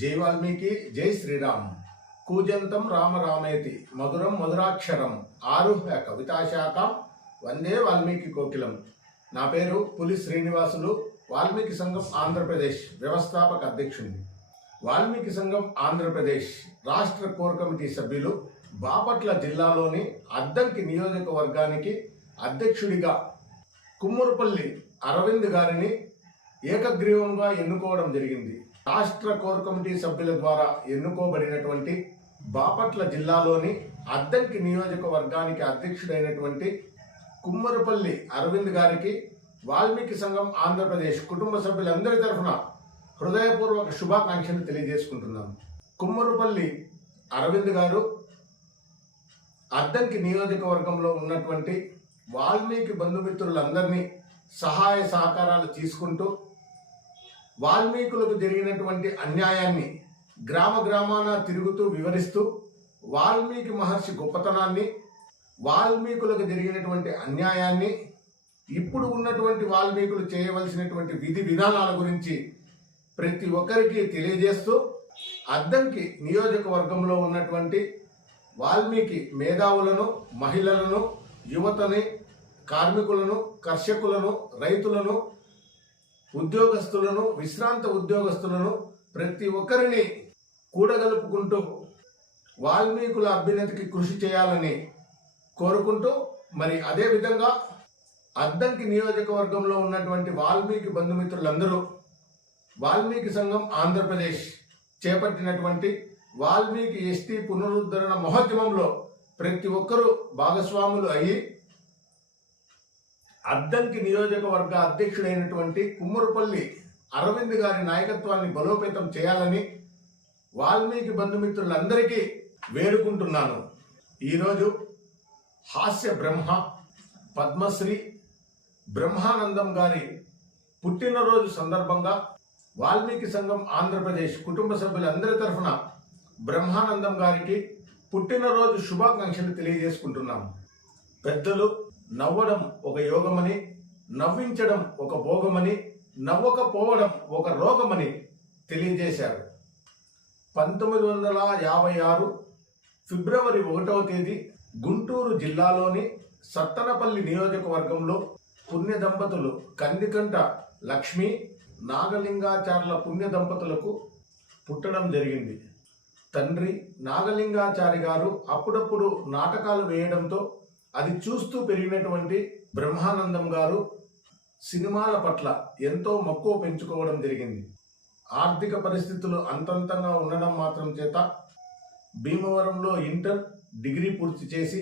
జై వాల్మీకి, జై శ్రీరామ్. కూజంతం రామ రామేతి మధురం మధురాక్షరం ఆరుహ్య కవితాశాఖం వందే వాల్మీకి కోకిలం. నా పేరు పులి శ్రీనివాసులు, వాల్మీకి సంఘం ఆంధ్రప్రదేశ్ వ్యవస్థాపక అధ్యక్షుడిని. వాల్మీకి సంఘం ఆంధ్రప్రదేశ్ రాష్ట్ర కోర్ కమిటీ సభ్యులు బాపట్ల జిల్లాలోని అద్దంకి నియోజకవర్గానికి అధ్యక్షుడిగా కుమ్మరుపల్లి అరవింద్ గారిని ఏకగ్రీవంగా ఎన్నుకోవడం జరిగింది. రాష్ట్ర కోర్ కమిటీ సభ్యుల ద్వారా ఎన్నుకోబడినటువంటి బాపట్ల జిల్లాలోని అద్దంకి నియోజకవర్గానికి అధ్యక్షుడైనటువంటి కుమ్మరుపల్లి అరవింద్ గారికి వాల్మీకి సంఘం ఆంధ్రప్రదేశ్ కుటుంబ సభ్యులందరి తరఫున హృదయపూర్వక శుభాకాంక్షలు తెలియజేసుకుంటున్నాను. కుమ్మరుపల్లి అరవింద్ గారు అద్దంకి నియోజకవర్గంలో ఉన్నటువంటి వాల్మీకి బంధుమిత్రులందరినీ సహాయ సహకారాలు తీసుకుంటూ వాల్మీకులకు జరిగినటువంటి అన్యాయాన్ని గ్రామ గ్రామాన తిరుగుతూ వివరిస్తూ వాల్మీకి మహర్షి గొప్పతనాన్ని, వాల్మీకులకు జరిగినటువంటి అన్యాయాన్ని, ఇప్పుడు ఉన్నటువంటి వాల్మీకులు చేయవలసినటువంటి విధి విధానాల గురించి ప్రతి ఒక్కరికి తెలియజేస్తూ అద్దంకి నియోజకవర్గంలో ఉన్నటువంటి వాల్మీకి మేధావులను, మహిళలను, యువతని, కార్మికులను, కర్షకులను, రైతులను, ఉద్యోగస్తులను, విశ్రాంత ఉద్యోగస్తులను ప్రతి ఒక్కరిని కూడగలుపుకుంటూ వాల్మీకుల అభ్యున్నతికి కృషి చేయాలని కోరుకుంటూ, మరి అదేవిధంగా అద్దంకి నియోజకవర్గంలో ఉన్నటువంటి వాల్మీకి బంధుమిత్రులందరూ వాల్మీకి సంఘం ఆంధ్రప్రదేశ్ చేపట్టినటువంటి వాల్మీకి ఎస్టీ పునరుద్ధరణ మహోద్యమంలో ప్రతి ఒక్కరూ భాగస్వాములు అయ్యి అద్దంకి నియోజకవర్గ అధ్యక్షుడైనటువంటి కుమ్మరుపల్లి అరవింద్ గారి నాయకత్వాన్ని బలోపేతం చేయాలని వాల్మీకి బంధుమిత్రులందరికీ వేడుకుంటున్నాను. ఈరోజు హాస్య బ్రహ్మ పద్మశ్రీ బ్రహ్మానందం గారి పుట్టినరోజు సందర్భంగా వాల్మీకి సంఘం ఆంధ్రప్రదేశ్ కుటుంబ సభ్యులందరి తరఫున బ్రహ్మానందం గారికి పుట్టినరోజు శుభాకాంక్షలు తెలియజేసుకుంటున్నాము. పెద్దలు నవ్వడం ఒక యోగమని, నవ్వించడం ఒక భోగమని, నవ్వకపోవడం ఒక రోగమని తెలియజేశారు. 1956 ఫిబ్రవరి 1వ తేదీ గుంటూరు జిల్లాలోని సత్తనపల్లి నియోజకవర్గంలో పుణ్య దంపతులు కందికంట లక్ష్మి, నాగలింగాచార్ల పుణ్య దంపతులకు పుట్టడం జరిగింది. తండ్రి నాగలింగాచారి గారు అప్పుడప్పుడు నాటకాలు వేయడంతో అది చూస్తూ పెరిగినటువంటి బ్రహ్మానందం గారు సినిమాల పట్ల ఎంతో మక్కువ పెంచుకోవడం జరిగింది. ఆర్థిక పరిస్థితులు అంతంతంగా ఉండడం మాత్రం చేత భీమవరంలో ఇంటర్, డిగ్రీ పూర్తి చేసి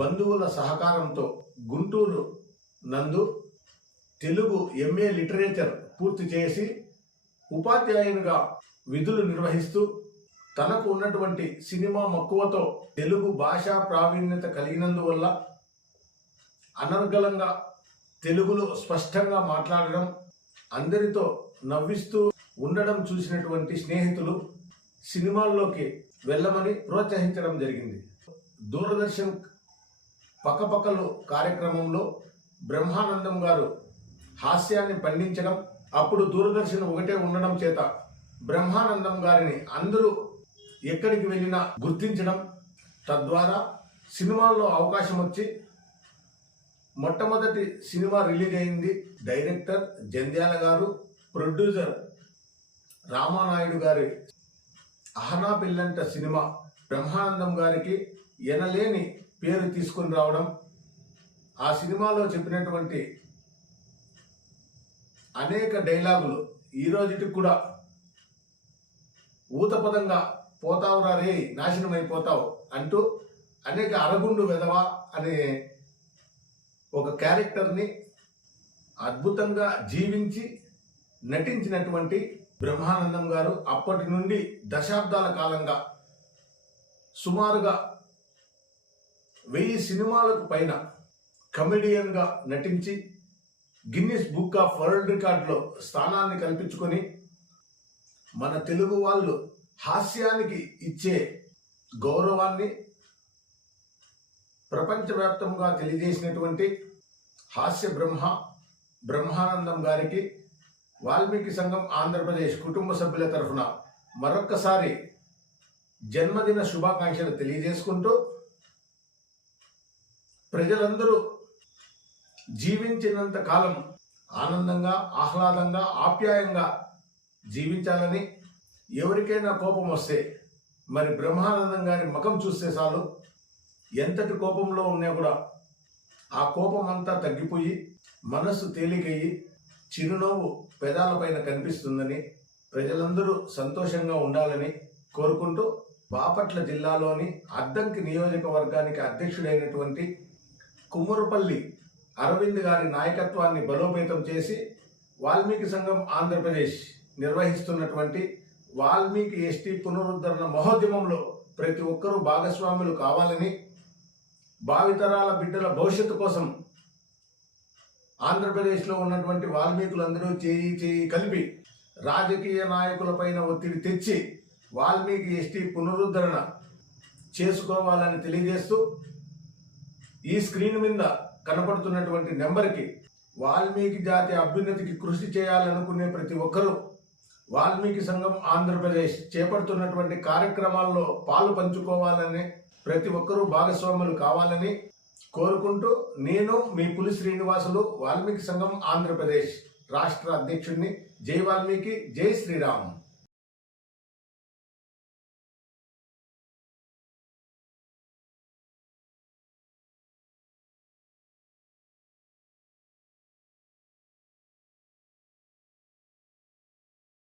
బంధువుల సహకారంతో గుంటూరు నందు తెలుగు ఎంఏ లిటరేచర్ పూర్తి చేసి ఉపాధ్యాయునిగా విధులు నిర్వహిస్తూ తనకు ఉన్నటువంటి సినిమా మక్కువతో తెలుగు భాషా ప్రావీణ్యత కలిగినందువల్ల అనర్గళంగా తెలుగులో స్పష్టంగా మాట్లాడడం, అందరితో నవ్విస్తూ ఉండడం చూసినటువంటి స్నేహితులు సినిమాల్లోకి వెళ్ళమని ప్రోత్సహించడం జరిగింది. దూరదర్శన్ పక్కపక్కలు కార్యక్రమంలో బ్రహ్మానందం గారు హాస్యాన్ని పండించడం, అప్పుడు దూరదర్శన్ ఒకటే ఉండడం చేత బ్రహ్మానందం గారిని అందరూ ఎక్కడికి వెళ్ళినా గుర్తించడం, తద్వారా సినిమాల్లో అవకాశం వచ్చి మొట్టమొదటి సినిమా రిలీజ్ అయింది. డైరెక్టర్ జంధ్యాల గారు, ప్రొడ్యూసర్ రామానాయుడు గారి అహనా పిల్లంట సినిమా బ్రహ్మానందం గారికి ఎనలేని పేరు తీసుకుని రావడం, ఆ సినిమాలో చెప్పినటువంటి అనేక డైలాగులు ఈ రోజుకి కూడా ఊతపదంగా పోతావురా రే నాశనం అయిపోతావు అంటూ అనేక అరగుండు వెధవా అనే ఒక క్యారెక్టర్ని అద్భుతంగా జీవించి నటించినటువంటి బ్రహ్మానందం గారు అప్పటి నుండి దశాబ్దాల కాలంగా సుమారుగా 1000 సినిమాలకు పైన కమెడియన్గా నటించి గిన్నిస్ బుక్ ఆఫ్ వరల్డ్ రికార్డులో స్థానాన్ని కల్పించుకొని మన తెలుగు వాళ్ళు హాస్యానికి ఇచ్చే గౌరవాన్ని ప్రపంచవ్యాప్తంగా తెలియజేసినటువంటి హాస్య బ్రహ్మానందం గారికి వాల్మీకి సంఘం ఆంధ్రప్రదేశ్ కుటుంబ సభ్యుల తరఫున మరొక్కసారి జన్మదిన శుభాకాంక్షలు తెలియజేసుకుంటూ ప్రజలందరూ జీవించినంత కాలం ఆనందంగా, ఆహ్లాదంగా, ఆప్యాయంగా జీవించాలని, ఎవరికైనా కోపం వస్తే మరి బ్రహ్మానందం గారి ముఖం చూస్తే చాలు ఎంతటి కోపంలో ఉన్నా కూడా ఆ కోపం అంతా తగ్గిపోయి మనస్సు తేలికయ్యి చిరునవ్వు పెదాలపైన కనిపిస్తుందని, ప్రజలందరూ సంతోషంగా ఉండాలని కోరుకుంటూ బాపట్ల జిల్లాలోని అద్దంకి నియోజకవర్గానికి అధ్యక్షుడైనటువంటి కుమ్మరుపల్లి అరవింద్ గారి నాయకత్వాన్ని బలోపేతం చేసి వాల్మీకి సంఘం ఆంధ్రప్రదేశ్ నిర్వహిస్తున్నటువంటి వాల్మీకి ఎస్టీ పునరుద్ధరణ మహోద్యమంలో ప్రతి ఒక్కరూ భాగస్వాములు కావాలని, భావితరాల బిడ్డల భవిష్యత్తు కోసం ఆంధ్రప్రదేశ్లో ఉన్నటువంటి వాల్మీకులందరూ చేయి కలిపి రాజకీయ నాయకులపైన ఒత్తిడి తెచ్చి వాల్మీకి ఎస్టీ పునరుద్ధరణ చేసుకోవాలని తెలియజేస్తూ ఈ స్క్రీన్ మీద కనపడుతున్నటువంటి నెంబర్కి వాల్మీకి జాతి అభ్యున్నతికి కృషి చేయాలనుకునే ప్రతి ఒక్కరూ వాల్మీకి సంఘం ఆంధ్రప్రదేశ్ చేపడుతున్నటువంటి కార్యక్రమాల్లో పాలు పంచుకోవాలని, ప్రతి ఒక్కరూ భాగస్వాములు కావాలని కోరుకుంటూ నేను మీ పులి శ్రీనివాసులు, వాల్మీకి సంఘం ఆంధ్రప్రదేశ్ రాష్ట్ర అధ్యక్షుడిని. జై వాల్మీకి, జై శ్రీరామ్.